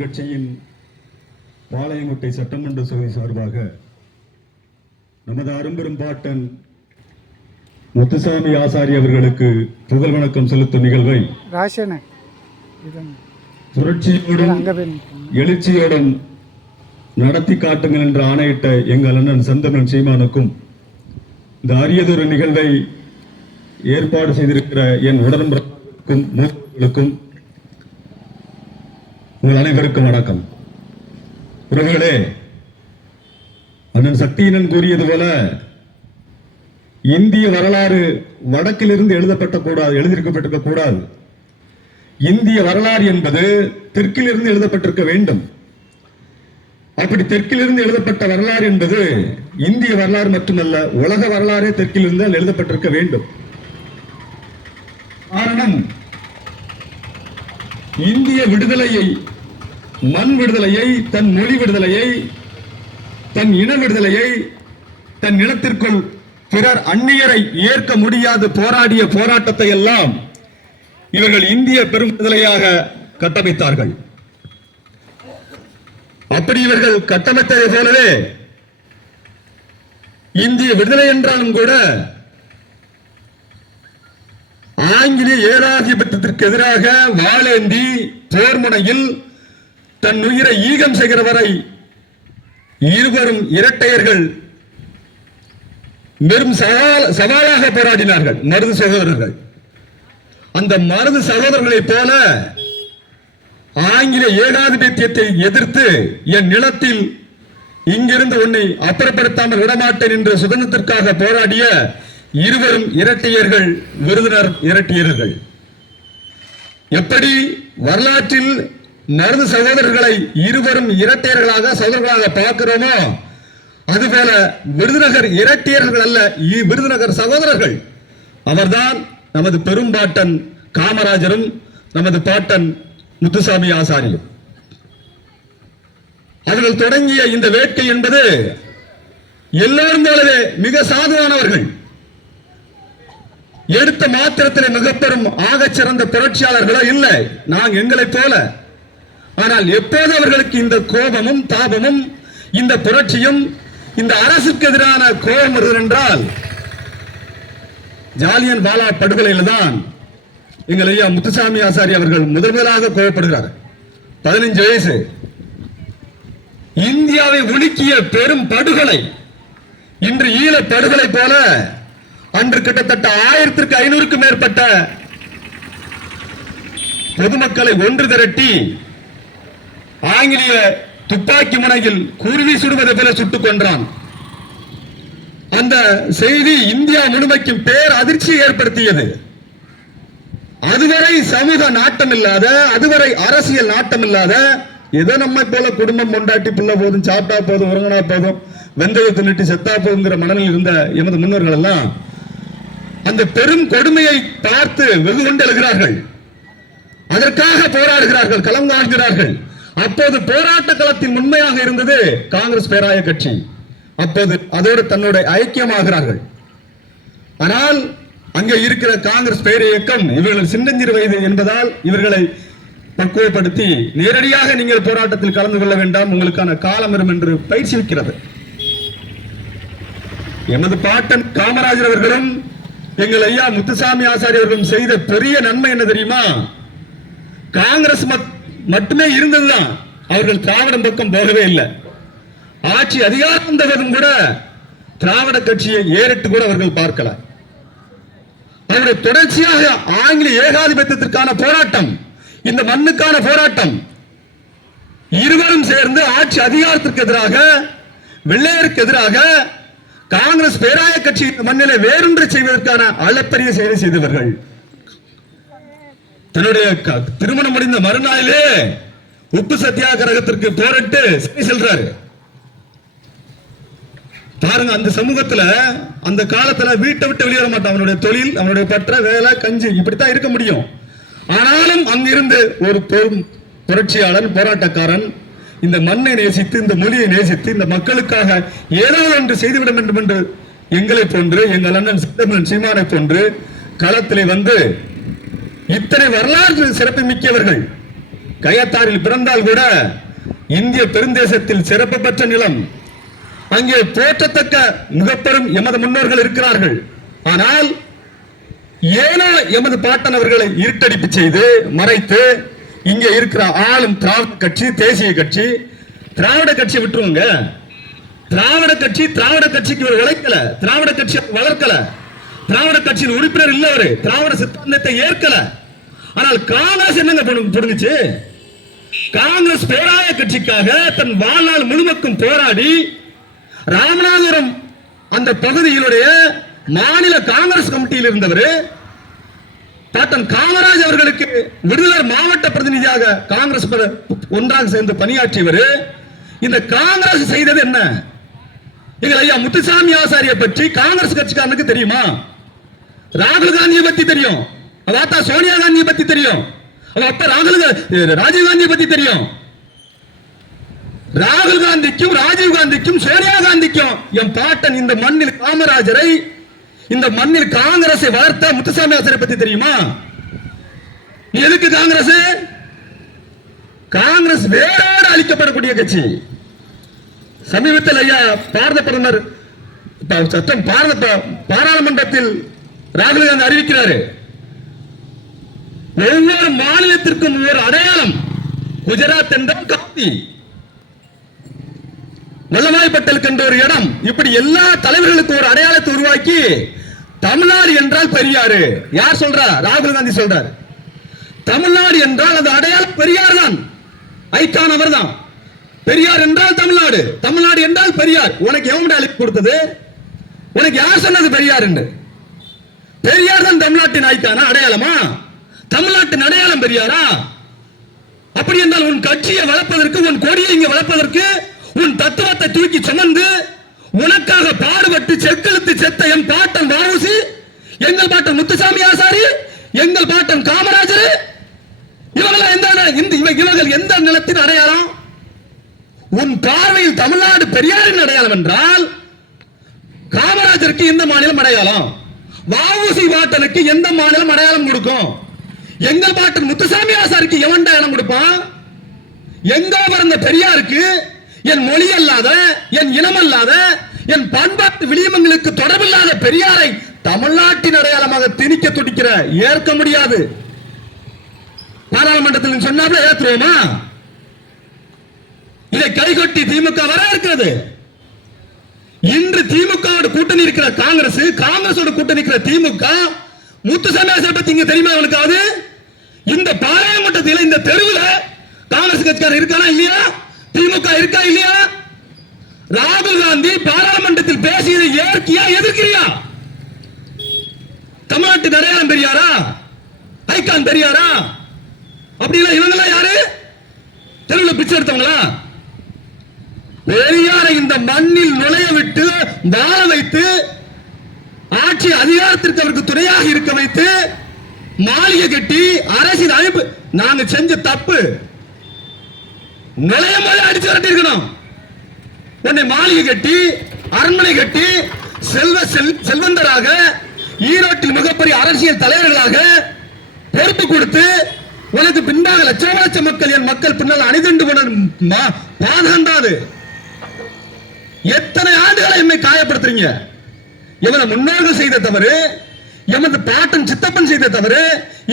கட்சியின் பாளையங்கோட்டை சட்டமன்ற தொகுதி சார்பாக நமது அரும்பெரும் பாட்டன் முத்துசாமி ஆசாரி அவர்களுக்கு புகழ் வணக்கம் செலுத்தும் நிகழ்வை புரட்சியோடும் எழுச்சியோடும் நடத்தி காட்டுங்கள் என்று ஆணையிட்ட எங்கள் அண்ணன் செந்தமிழன் சீமானுக்கும் இந்த அரியதொரு நிகழ்வை ஏற்பாடு செய்திருக்கிற என் உடன்பிறப்புக்கும் மூத்தவர்களுக்கும் உங்கள் அனைவருக்கும் வணக்கம். உறவுகளே, அண்ணன் சக்தியினன் கூறியது போல இந்திய வரலாறு வடக்கிலிருந்து எழுதியிருக்கப்பட்டிருக்க கூடாது. இந்திய வரலாறு என்பது தெற்கிலிருந்து எழுதப்பட்டிருக்க வேண்டும். அப்படி தெற்கிலிருந்து எழுதப்பட்ட வரலாறு என்பது இந்திய வரலாறு மட்டுமல்ல, உலக வரலாறே தெற்கிலிருந்து எழுதப்பட்டிருக்க வேண்டும். காரணம், இந்திய விடுதலையை, மண் விடுதலையை, தன் மொழி விடுதலையை, தன் இன விடுதலையை, தன் இனத்திற்குள் பிறர் அந்நியரை ஏற்க முடியாது போராடிய போராட்டத்தை எல்லாம் இவர்கள் இந்திய பெரும் விடுதலையாக கட்டமைத்தார்கள். அப்படி இவர்கள் கட்டமைத்ததை போலவே இந்திய விடுதலை என்றாலும் கூட ஆங்கிலேய ஏகாதிபத்தியத்திற்கு எதிராக வாளேந்தி போர் முனையில் தன் உயிரை ஈகம் செய்கிற வரை இருவரும் இரட்டையர்கள் வெறும் சவாலாக போராடினார்கள். மருது சகோதரர்கள், அந்த மருது சகோதரர்களைப் போல ஆங்கில ஏகாதிபத்தியத்தை எதிர்த்து என் நிலத்தில் இங்கிருந்து உன்னை அப்புறப்படுத்தாமல் விடமாட்டேன் என்ற சுதந்திரத்திற்காக போராடிய இருவரும் இரட்டையர்கள், விருதுநர் இரட்டையர்கள். எப்படி வரலாற்றில் மருது சகோதரர்களை இருவரும் இரட்டையர்களாக சகோதரர்களாக பார்க்கிறோமோ, அதுபோல விருதுநகர் இரட்டையர்கள் அல்ல, விருதுநகர் சகோதரர்கள். அவர்தான் நமது பெரும்பாட்டன் காமராஜரும் நமது பாட்டன் முத்துசாமி ஆசாரியும். அவர்கள் தொடங்கிய இந்த வேட்கை என்பது எல்லோரும் போலவே மிக சாதுவானவர்கள். எடுத்த மாத்திரத்தில் மிகப்பெரும் ஆகச் சிறந்த புரட்சியாளர்களோ இல்லை, நாங்கள் எங்களை போல. ஆனால் எப்போது அவர்களுக்கு இந்த கோபமும் தாபமும் இந்த புரட்சியும் இந்த அரசுக்கு எதிரான கோபம் வருகிறது என்றால், ஜாலியன் வாலா படுகொலையில் தான் எங்கள் ஐயா முத்துசாமி ஆசாரி அவர்கள் முதலாக கோபப்படுகிறார். 15 வயசு, இந்தியாவை உலுக்கிய பெரும் படுகொலை. இன்று ஈழ படுகொலை போல அன்று கிட்டத்தட்ட 1500க்கும் மேற்பட்ட பொதுமக்களை ஒன்று திரட்டி ஆங்கிலேய துப்பாக்கி முனையில் குருவி சுடுவதை போல சுட்டுக் கொன்றான். அந்த செய்தி இந்தியா முழுமைக்கும் பேர் அதிர்ச்சியை ஏற்படுத்தியது. அதுவரை சமூக நாட்டம் இல்லாத, அதுவரை அரசியல் நாட்டம் இல்லாத, ஏதோ நம்மை போல குடும்பம் கொண்டாட்டி பிள்ளை போதும், சாப்பிட்டா போதும், உறங்கினா போதும், வெந்தயத்தை நிட்டு செத்தா போதுங்கிற மனநிலையில் இருந்த எமது முன்னோர்கள் எல்லாம் அந்த பெரும் கொடுமையை பார்த்து வெகு கொண்டு எழுகிறார்கள். அதற்காக போராடுகிறார்கள், களம் காண்கிறார்கள். அப்போது போராட்ட களத்தின் உண்மையாக இருந்தது காங்கிரஸ் பேராய கட்சி. அப்போது அதோடு தன்னோட ஐக்கியமாகிறார்கள். ஆனால் அங்கே இருக்கிற காங்கிரஸ் பேர் இயக்கம் இவர்கள் சின்னஞ்சிறு வயது என்பதால் இவர்களை பக்குவப்படுத்தி நேரடியாக நீங்கள் போராட்டத்தில் கலந்து கொள்ள வேண்டாம், உங்களுக்கான காலம் வரும் என்று பயிற்சிக்கிறது. எமது பாட்டன் காமராஜர் அவர்களும் எங்கள் ஐயா முத்துசாமி ஆசாரி அவர்களும் செய்த பெரிய நன்மை என்ன தெரியுமா? காங்கிரஸ் மட்டுமே இருந்ததுதான், அவர்கள் திராவிடம் பக்கம் போகவே இல்லை. ஆட்சி அதிகாரம் வந்ததும் கூட திராவிட கட்சியை ஏறிட்டு கூட அவர்கள் பார்க்கல. அவருடைய தொடர்ச்சியாக ஆங்கில ஏகாதிபத்தியத்திற்கான போராட்டம், இந்த மண்ணுக்கான போராட்டம், இருவரும் சேர்ந்து ஆட்சி அதிகாரத்திற்கு எதிராக, வெள்ளையருக்கு எதிராக காங்கிரஸ் பேராய கட்சி மண்ணிலே வேறொன்று செய்வதற்கான அளப்பரிய செயலை செய்தவர்கள். தன்னுடைய திருமணம் முடிந்த மறுநாளிலே உப்பு சத்தியாகிரகத்திற்கு போரிட்டு செல்றாரு. பாருங்க, அந்த சமூகத்துல அந்த காலத்துல வீட்டை விட்டு வெளியேற மாட்டான். அவனுடைய தொழில், அவனுடைய பற்ற வேலை, கஞ்சி, இப்படித்தான் இருக்க முடியும். ஆனாலும் அங்கிருந்து ஒரு புரட்சியாளன், போராட்டக்காரன் இந்த மண்ணை நேசித்து, இந்த மொழியை நேசித்து, இந்த மக்களுக்காக ஏதோ ஒன்று செய்துவிட வேண்டும் என்று எங்களை போன்று, எங்கள் அண்ணன் செந்தமிழன் சீமானை போன்று களத்திலே வந்து இத்தனை வரலாற்று சிறப்பு மிக்கவர்கள் கயத்தாரில் பிறந்தால் கூட இந்திய பெருந்தேசத்தில் சிறப்பு பெற்ற நிலம். அங்கே போற்றத்தக்க மிகப்பெரும் எமது முன்னோர்கள் இருக்கிறார்கள். ஆனால் ஏனோ எமது பாட்டன் அவர்களை இருட்டடிப்பு செய்து மறைத்து இங்கே இருக்கிற ஆளும் திராவிட கட்சி, தேசிய கட்சி, திராவிட கட்சியை விட்டுருவாங்க. திராவிட கட்சிக்கு இவர் உழைக்கல, திராவிட கட்சி வளர்க்கல, திராவிட கட்சியின் உறுப்பினர் இல்ல, அவரு திராவிட சித்தாந்தத்தை ஏற்கல. ஆனால் காங்கிரஸ் என்னங்க புடுங்குச்சு? காங்கிரஸ் பேராய கட்சிக்காக தன் வாழ்நாள் முழுமைக்கும் போராடி ராமநாதபுரம் அந்த பகுதியிலுடைய மாநில காங்கிரஸ் கமிட்டியில் இருந்தவர் பாட்டன் காமராஜ் அவர்களுக்கு விருதுநகர் மாவட்ட பிரதிநிதியாக காங்கிரஸ் ஒன்றாக சேர்ந்து பணியாற்றியவர். இந்த காங்கிரஸ் செய்தது என்ன? எங்கள் ஐயா முத்துசாமி ஆசாரியை பற்றி காங்கிரஸ் கட்சிக்காரனுக்கு தெரியுமா? ராகுல் காந்தியை பத்தி தெரியும், அதாத்தா சோனியா காந்தியை பத்தி தெரியும், அப்ப ராஜீவ் காந்தியை பத்தி தெரியும். ராகுல் காந்திக்கும் ராஜீவ் காந்திக்கும் சோனியா காந்திக்கும் என் பாட்டன் இந்த மண்ணில் காமராஜரை, இந்த மண்ணில் காங்கிரஸை வளர்த்த முத்துசாமி ஆசாரை பத்தி தெரியுமா? எதுக்கு காங்கிரஸ்? காங்கிரஸ் வேரோடு அழிக்கப்படக்கூடிய கட்சி. சமீபத்தில் ஐயா பாரத பிரதமர் சட்டம் பாராளுமன்றத்தில் ராகுல் காந்தி அறிவிக்கிறாரு, ஒவ்வொரு மாநிலத்திற்கும் ஒரு அடையாளம். குஜராத் என்றால் காந்தி, வல்லபாய் பட்டேலுக்கு என்ற ஒரு இடம், இப்படி எல்லா தலைவர்களுக்கும் ஒரு அடையாளத்தை உருவாக்கி தமிழ்நாடு என்றால் பெரியாரு. யார் சொல்றா? ராகுல் காந்தி சொல்றார். தமிழ்நாடு என்றால் அந்த அடையாளம் பெரியார் தான், ஐக்கான் அவர் தான். பெரியார் என்றால் தமிழ்நாடு, தமிழ்நாடு என்றால் பெரியார். உனக்கு எவன் அழைப்பு கொடுத்தது? உனக்கு யார் சொன்னது பெரியார் என்று? பெரியார் தான் தமிழ்நாட்டின் ஐக்கான அடையாளமா? தமிழ்நாட்டின் அடையாளம் பெரியாரா? அப்படி என்றால் உன் கட்சியை வளர்ப்பதற்கு, உன் கொடியை இங்க வளர்ப்பதற்கு, உன் தத்துவத்தை தூக்கி சுமந்து உனக்காக பாடுபட்டு செக்கெழுத்து செத்த என் பாட்டன் வாவுசி, எங்கள் பாட்டன் முத்துசாமி ஆசாரி, எங்கள் பாட்டன் காமராஜர், இவர்கள் எந்த நிலத்தின் அடையாளம்? உன் பார்வையில் தமிழ்நாடு பெரியாரின் அடையாளம் என்றால் காமராஜருக்கு எந்த மாநிலம் அடையாளம்? வாவுசி பாட்டனுக்கு எந்த மாநிலம் அடையாளம் கொடுக்கும்? எங்கள் பாட்டன் முத்துசாமி ஆசாரிக்கு எவன் அடையாளம் கொடுப்பான்? எங்க பிறந்த பெரியாருக்கு என் மொழி அல்லாத, என் இனம் அல்லாத, என் பண்பாட்டு விளியமங்களுக்கு தொடர்பில்லாத பெரியாரை தமிழ்நாட்டின் அடையாளமாக திணிக்க துடிக்கிற ஏற்க முடியாது. பாராளுமன்றத்தில் சொன்னாப்ல ஏற்றுவோமா? இதை கைகொட்டி திமுக வர இருக்கிறது. இன்று திமுக கூட்டணி இருக்கிற காங்கிரஸ், காங்கிரஸோட கூட்டணி இருக்கிற திமுக, முத்துசாமி ஆசாரி பத்தி இங்க தெரியுமா அவனுக்காவது? இந்த பாராளுமன்றத்தில் இந்த தெருவில் காங்கிரஸ் கட்சிக்காரர் இருக்கானா இல்லையா? திமுக இருக்கா இல்லையா? ராகுல் காந்தி பாராளுமன்றத்தில் பேசியதை ஏற்கியா எதிர்க்கிறியா? தமிழ்நாட்டின் அடையாளம் பெரியாரா? ஐக்கான் பெரியாரா? அப்படின்னா இவங்கெல்லாம் யாரு? தெருவில் பிச்சை எடுத்தவங்களா? பெரியாரை இந்த மண்ணில் நுழைய விட்டு வாழ வைத்து ஆட்சி அதிகாரத்திற்கு அவருக்கு துணையாக இருக்க வைத்து மாளிகை கட்டி அரசியல் அமைப்பு நாங்க செஞ்ச தப்பு. நிலையம் போல அடிச்சு வரட்டி இருக்கணும். உன்னை மாளிகை கட்டி அரண்மனை கட்டி செல்வந்தராக ஈரோட்டில் மிகப்பெரிய அரசியல் தலைவர்களாக பொறுப்பு கொடுத்து உனக்கு பின்னாக லட்ச மக்கள் என் மக்கள் பின்னால் அணிதிண்டு பாதாண்டாது. எத்தனை ஆண்டுகளை எம்மை காயப்படுத்துறீங்க? எமது முன்னோர்கள் செய்த தவறு, எமது பாட்டன் சித்தப்பன் செய்த தவறு,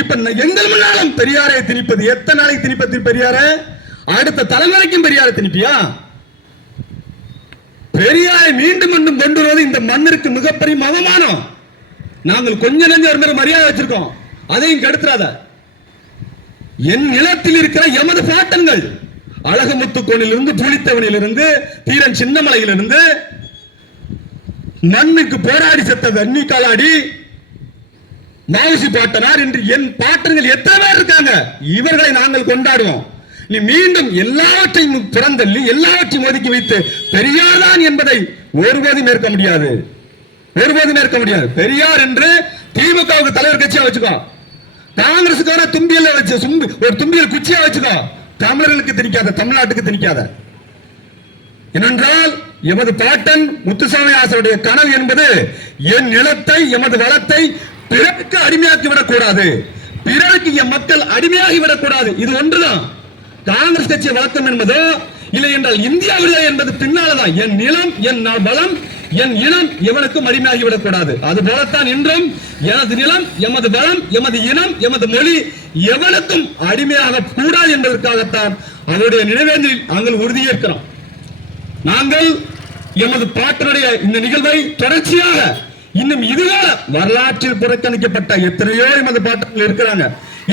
இப்ப எங்கள் முன்னாலும் பெரியாரை திணிப்பது. எத்தனை நாளைக்கு திணிப்பது பெரியார? அடுத்த தலைமுறைக்கும் பெரியாரை திணிப்பியா? பெரியாரை மீண்டும் மீண்டும் கொண்டு வருவது இந்த மண்ணிற்கு மிகப்பெரிய அவமானம். நாங்கள் கொஞ்ச நெஞ்ச ஒரு மரியாதை வச்சிருக்கோம், அதையும் கெடுத்துறாத. என் நிலத்தில் இருக்கிற எமது பாட்டன்கள் அழகுமுத்துக்கோனிலிருந்து புலித்தவனிலிருந்து தீரன் சின்னமலையிலிருந்து மண்ணுக்கு போராடி செத்த வெண்ணி காலாடி மாவுசி பாட்டனார் என்று என் பாட்டன்கள் எத்தனை பேர் இருக்காங்க. இவர்களை நாங்கள் கொண்டாடுவோம். நீ மீண்டும் எல்லாவற்றையும் பிறந்தள்ளி எல்லாவற்றையும் ஒதுக்கி வைத்து பெரியார் தான் என்பதை ஒருபோதும் ஏற்க முடியாது, ஒருபோதும் ஏற்க முடியாது. பெரியார் என்று திமுகவுக்கு தலைவர் கட்சியா வச்சுக்கோ, காங்கிரசுக்கான தும்பியல வச்சு ஒரு தும்பியல் குச்சியா வச்சுக்கோ. தமிழர்களுக்கு திணிக்காத, தமிழ்நாட்டுக்கு திணிக்காத. ஏனென்றால் எமது பாட்டன் முத்துசாமி ஆசாருடைய கனவு என்பது என் நிலத்தை, எமது வளத்தை பிறருக்கு அடிமையாக்கி விடக்கூடாது, பிறருக்கு என் மக்கள் அடிமையாகி விடக்கூடாது. இது ஒன்றுதான். காங்கிரஸ் கட்சியை வளர்த்தோம் என்பதோ இல்லை என்றால் இந்தியா விடுதலை என்பது பின்னால்தான். என் நிலம், என் பலம், என் இனம் எவனுக்கும் அடிமையாகிவிடக் கூடாது. அது போலத்தான் இன்றும் எனது நிலம், எமது பலம், எமது இனம், எமது மொழி எவனுக்கும் அடிமையாக கூடாது என்பதற்காகத்தான் அவருடைய நினைவேந்தலில் நாங்கள் உறுதியேற்கிறோம். நாங்கள் எமது பாட்டினுடைய இந்த நிகழ்வை தொடர்ச்சியாக இன்னும் இதுகால வரலாற்றில் புறக்கணிக்கப்பட்ட எத்தனையோ எமது பாட்டங்கள் இருக்கிறாங்க,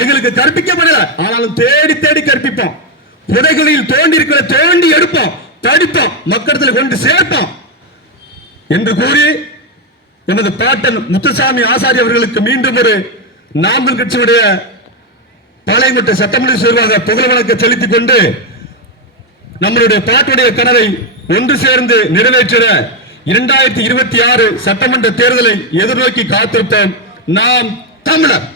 எங்களுக்கு கற்பிக்கப்படல. ஆனாலும் தேடி தேடி கற்பிப்போம். புதைகளில் தோண்டி இருக்கிற தோண்டி எடுப்போம், படிப்போம், மக்களிடத்தில் கொண்டு சேர்ப்போம் என்று கூறி எமது பாட்டன் முத்துசாமி ஆசாரி அவர்களுக்கு மீண்டும் ஒரு நாமல் கட்சியுடைய பாளையங்கோட்டை சட்டமன்ற சேர்வாக புகழ் வழக்க செலுத்திக் கொண்டு நம்மளுடைய பாட்டுடைய கனவை ஒன்று சேர்ந்து நிறைவேற்றிட 2026 சட்டமன்ற தேர்தலை எதிர்நோக்கி காத்திருப்போம். நாம் தமிழர்.